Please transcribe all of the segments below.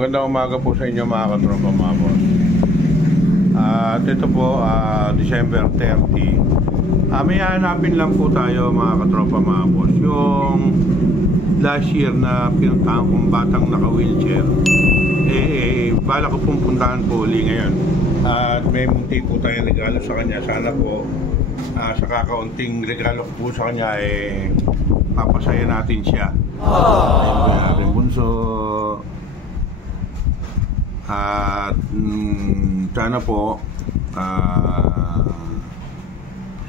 Magandang umaga po sa inyo mga katropa mga boss. At ito po, December 30. May hanapin lang po tayo mga katropa mga boss. Yung last year na pinuntahan kong batang naka-wheelchair. Bala ko pong puntahan po uli ngayon. At may munti po tayong regalo sa kanya. Sana po sa kakaunting regalo ko po sa kanya papasaya natin siya. Ayun po yung aking bunso. At sana po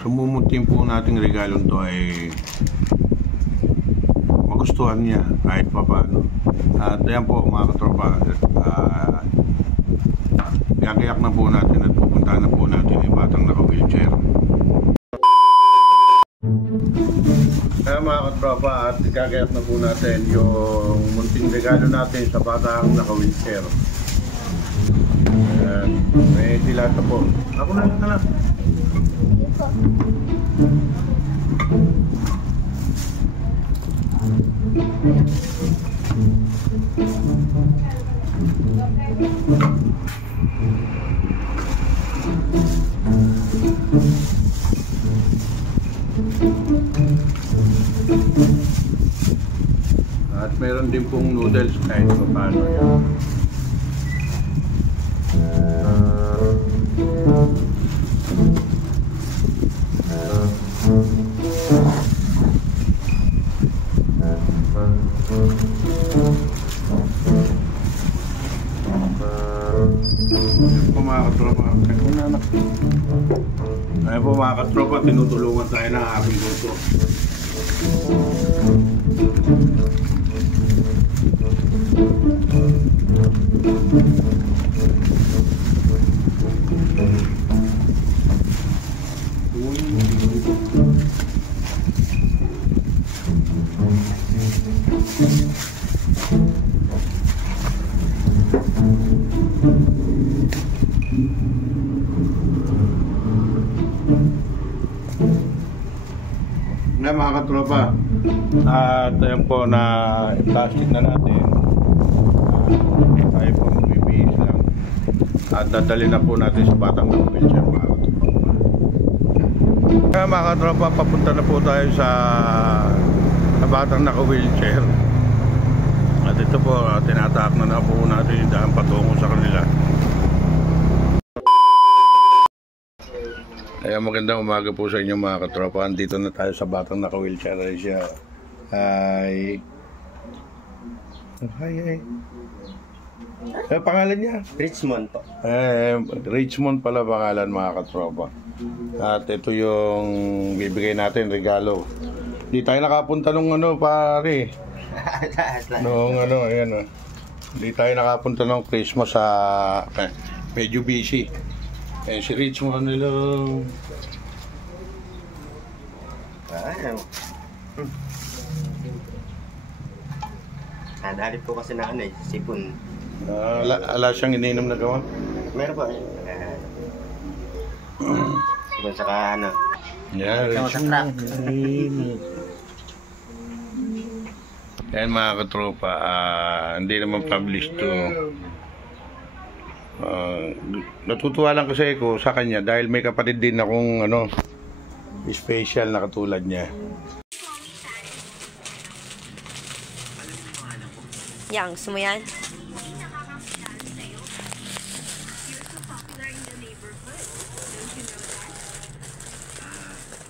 sumumuntin po nating regalong to ay magustuhan niya kahit pa paano. At ayan po mga katropa, gagayak na po natin at pupuntahan na po natin yung batang naka-wheelchair. Kaya mga katropa, at gagayak na po natin yung munting regalo natin sa batang naka-wheelchair. May dilata po. Ako na lang. At meron din pong noodles kahit pa paano yan. Ayun po mga katropa, tinutulungan tayo ng aking bunso. Na mga katropa, at ayan po na plastic na natin. Tayo po magbibihis lang at dadali na po natin sa batang naka-wheelchair mga katropa. Kaya mga katropa, papunta na po tayo sa batang naka-wheelchair. At ito po, tinatak na po natin yung daan patungo sa kanila. Ayan, magandang umaga po sa inyo mga katropa. Andito na tayo sa batang naka-wheelchair. Siya ay... Hi. Pangalan niya? Richmond po. Richmond pala pangalan mga katropa. At ito yung bibigay natin regalo. Di tayo nakapunta nung pare. Nung ayan Di tayo nakapunta nung Christmas sa... medyo busy. Si Richmond, hello. Nadali po kasi na sipon. Ala siyang ininom na gawa? Meron po. Sipon saka Yeah, Richmond. Yan mga katropa, hindi naman published to. Natutuwa lang kasi ako sa kanya dahil may kapatid din akong special na katulad niya. Yang, gusto mo yan?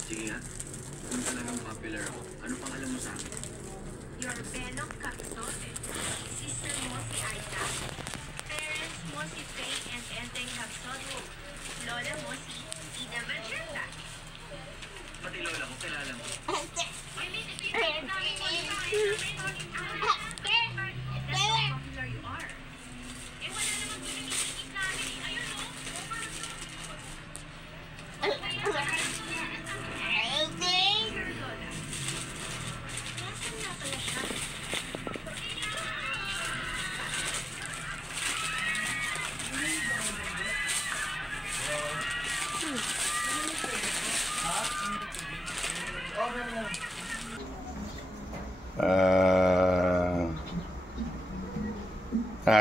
Sige nga, kung talagang popular ako, ano pangalan mo sa akin? Your Belong Capitote. Sister mo si Aida. Parents mo si Faye and Enteng Capsodo. Lola mo si Ida Majerta. Pati lola ko, kilala mo.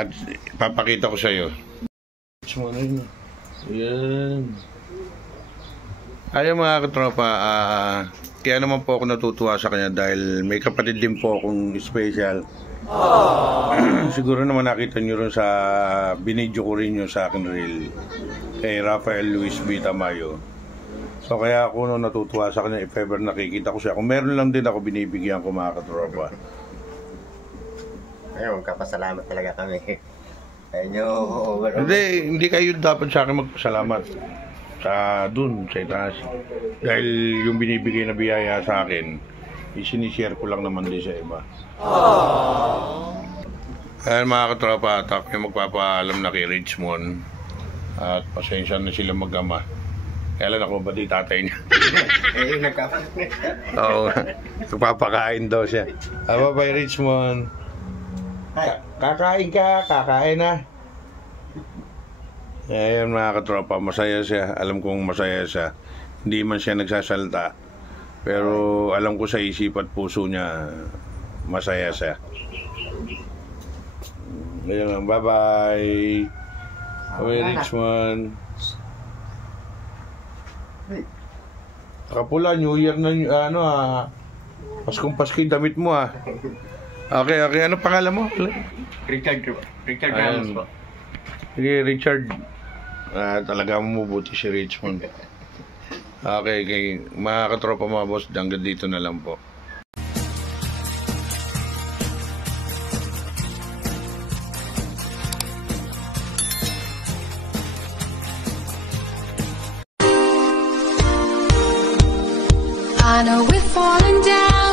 At papakita ko sa iyo. Yan. Ayun mga katropa, kaya naman po ako natutuwa sa kanya dahil may kapatid din po akong special. Siguro naman nakita nyo rin sa binidyo ko rin yung sa akin reel kay Rafael Luis B. Tamayo. So kaya ako natutuwa sa kanya if ever nakikita ko siya. Kung meron lang din ako binibigyan ko mga katropa. Ayun, kapasalamat talaga kami. Ayun, Hindi kayo dapat sa akin magpasalamat sa dun, sa itaas. Dahil yung binibigay na biyaya sa akin, isinishare ko lang naman din sa iba. Ayan mga katropa, at ako yung magpapaalam na kay Richmond. At pasensya na sila mag-ama. Kaya lang ako ba di tatay niya? Oo, nagpapakain daw siya. Bye Richmond. Kakain ka, kakain na. Ayan mga katropa, masaya siya. Alam kong masaya siya. Hindi man siya nagsasalta. Pero alam ko sa isip at puso niya, masaya siya. Ayan lang, bye-bye. Bye Richmond. Kapula, New Year na, Paskong Pasko yung damit mo Okay, ano pangalan mo? Richard Ramos po. Sige, Richard. Talaga mabuti si Richmond. Okay, mga katropa mga boss, hanggang dito na lang po. I know we're falling down.